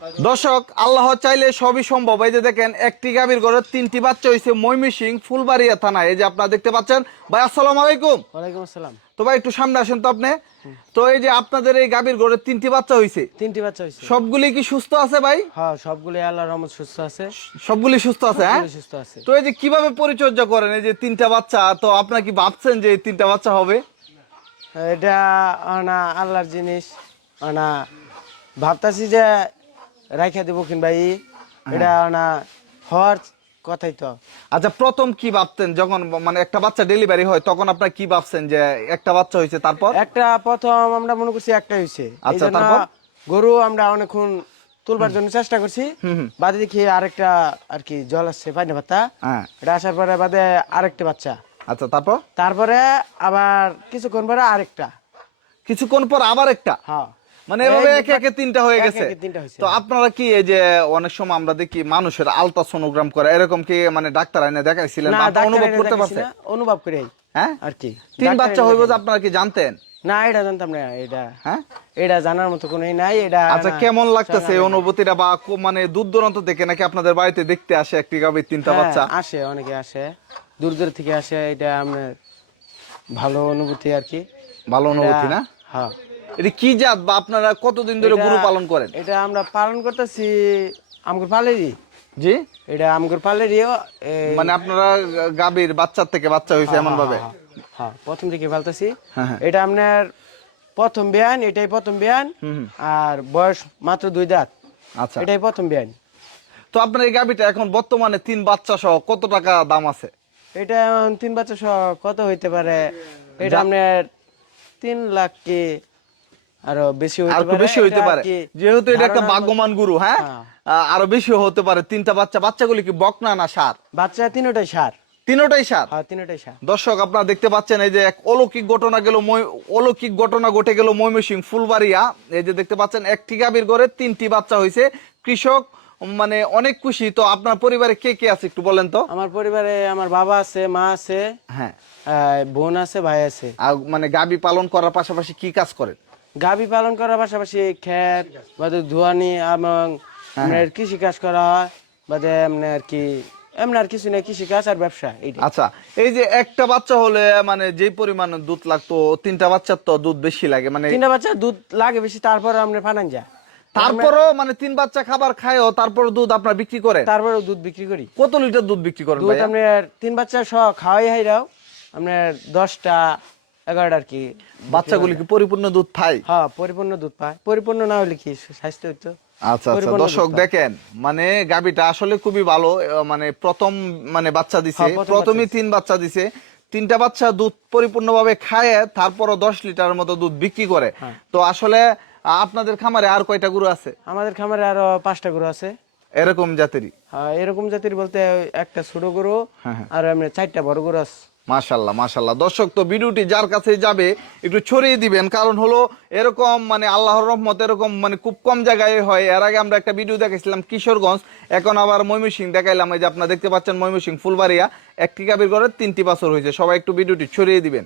দর্শক, আল্লাহ চাইলে সবই সম্ভব। এই যে দেখেন, একটি গাভীর ঘরে 3টি বাচ্চা হয়েছে ময়মনসিংহ ফুলবাড়িয়া থানায়। এই যে আপনারা দেখতে পাচ্ছেন। ভাই আসসালামু আলাইকুম। ওয়ালাইকুম আসসালাম। তো ভাই একটু সামনে আসেন তো আপনি। তো এই যে আপনাদের এই গাভীর ঘরে 3টি বাচ্চা হয়েছে, 3টি বাচ্চা হয়েছে। সবগুলি কি সুস্থ আছে ভাই? হ্যাঁ, সবগুলি আল্লাহর রহমত সুস্থ আছে। সবগুলি সুস্থ আছে? হ্যাঁ, সবগুলি সুস্থ আছে। তো এই যে কিভাবে পরিচর্যা করেন এই যে 3টা বাচ্চা? তো আপনারা কি ভাবছেন যে এই 3টা বাচ্চা হবে? এটা না আল্লাহর জিনিস, না ভাবতাছি যে রাইখা দেবো কিংবা এটা না হওয়ার কথাই তো। আচ্ছা, প্রথম কি ভাবতেন যখন মানে একটা বাচ্চা ডেলিভারি হয়, তখন আপনারা কি ভাবছেন যে একটা বাচ্চা হয়েছে? তারপর একটা প্রথম আমরা মনে করছি একটা হয়েছে। আচ্ছা, তারপর গরু আমরা অনেকক্ষণ তুলবার জন্য চেষ্টা করছি, বাদে দেখি আরেকটা আর কি জল আসছে পানি পাতা, হ্যাঁ, এটা আসার পরে বাদে আরেকটা বাচ্চা। আচ্ছা, তারপরে আবার কিছুক্ষণ পরে কিছুক্ষণ পর আবার একটা। হ্যাঁ, মানে এভাবে একে একে 3টা হয়ে গেছে। একে 3টা হয়েছে। তো আপনারা কি এই যে অনেক সময় আমরা দেখি মানুষের আলট্রাসোনোগ্রাম করে, এরকম কি মানে ডাক্তার আইনে দেখাইছিলেন বা আপনারা অনুভব করতে পারছেন? অনুভব করে হ্যাঁ আর কি 3 বাচ্চা হইব যে আপনারা কি জানতেন? না, এটা জানতাম না। এটা হ্যাঁ, এটা জানার মতো কোনো নাই। এটা আচ্ছা, কেমন লাগতেছে এই অনুভূতিটা? বা মানে দূর দূরান্ত থেকে নাকি আপনাদের বাড়িতে দেখতে আসে একটি গাভীর 3টা বাচ্চা? আসে, অনেকে আসে, দূর দূর থেকে আসে। এটা আপনার ভালো অনুভূতি আর কি। ভালো অনুভূতি না? হ্যাঁ। এটা কি জাত বা আপনারা কতদিন ধরে গরু পালন করেন? এটা আমরা পালন করতেছি আমগুর পালেরই। জি, এটা আমগুর পালেরই। মানে আপনারা গাভীর বাচ্চার থেকে বাচ্চা হয়েছে এমন ভাবে? হ্যাঁ, প্রথম থেকে পালতেছি। হ্যাঁ। এটা আপনার প্রথম বিয়ান, এটাই প্রথম বিয়ান। আর বয়স মাত্র 2 দাঁত। আচ্ছা, এটাই প্রথম বিয়ান। তো আপনার এই গাভীটা এখন বর্তমানে 3 বাচ্চা সহ কত টাকা দাম আছে? এটা এখন 3 বাচ্চা সহ কত হইতে পারে? এটা আপনার 3 লাখ কি আরো বেশি হইতে পারে। বেশি হইতে পারে, যেহেতু এটা একটা ভাগ্যবান গরু। হ্যাঁ, আরো বেশি হতে পারে। 3টা বাচ্চা, বাচ্চাগুলি কি বকনা না ষাঁড়? বাচ্চা তিনটাই ষাঁড়। তিনটাই ষাঁড়? হ্যাঁ, তিনটাই ষাঁড়। দর্শক, আপনারা দেখতে পাচ্ছেন এই যে এক অলৌকিক ঘটনা ঘটে গেল ময়মনসিংহ ফুলবাড়িয়া। এই যে দেখতে পাচ্ছেন, একটি গাভীর ঘরে 3টি বাচ্চা হয়েছে। কৃষক মানে অনেক খুশি। তো আপনার পরিবারে কে কে আছে একটু বলেন তো? আমার পরিবারে আমার বাবা আছে, মা আছে, হ্যাঁ, বোন আছে, ভাই আছে। আর মানে গাভী পালন করার পাশাপাশি কি কাজ করেন? গাভী পালন করার পাশাপাশি ক্ষেত বাদে ধোয়ানি এবং কৃষি কাজ করা হয়, বাদে এমনি আর কি, এমনি আর কিছু নেই, কৃষি কাজ আর ব্যবসা। আচ্ছা, এই যে একটা বাচ্চা হলে মানে যে পরিমাণ দুধ লাগতো, 3টা বাচ্চার তো দুধ বেশি লাগে। মানে 3টা বাচ্চা দুধ লাগে বেশি, তারপর আমরা ফানান যা। তারপরও মানে 3 বাচ্চা খাবার খায়ও, তারপর দুধ আপনার বিক্রি করে? তারপরে দুধ বিক্রি করি। কত লিটার দুধ বিক্রি করেন দুধ ভাই? আপনার 3 বাচ্চা সহ খাওয়াই হাইরাও আপনার 10টা 11টা আর কি। বাচ্চাগুলি কি পরিপূর্ণ দুধ পায়? হ্যাঁ, পরিপূর্ণ দুধ পায়। পরিপূর্ণ না হলে কি স্বাস্থ্য হইতো? আচ্ছা, দর্শক দেখেন, মানে গাভীটা আসলে খুবই ভালো। মানে প্রথম মানে বাচ্চা দিছে, প্রথমই 3 বাচ্চা দিছে। 3টা বাচ্চা দুধ পরিপূর্ণভাবে খায়, তারপরও 10 লিটারের মতো দুধ বিক্রি করে। তো আসলে আপনাদের খামারে আর কয়টা গরু আছে? আমাদের খামারে আরো 5টা গরু আছে। এরকম জাতেরই? হ্যাঁ, এরকম জাতির বলতে একটা ছোট গরু আর এমনি 4টা বড় গরু আছে। মাশাআল্লাহ, মাশাআল্লাহ। দর্শক, তো ভিডিওটি যার কাছে যাবে একটু ছড়িয়ে দিবেন, কারণ হলো এরকম মানে আল্লাহর রহমত এরকম মানে খুব কম জায়গায় হয়। এর আগে আমরা একটা ভিডিও দেখেছিলাম কিশোরগঞ্জ, এখন আবার ময়মনসিংহ দেখাইলাম। এই যে আপনারা দেখতে পাচ্ছেন ময়মনসিংহ ফুলবাড়িয়া, একটি গাভীর ঘরে 3টি বাছুর হয়েছে। সবাই একটু ভিডিওটি ছড়িয়ে দিবেন।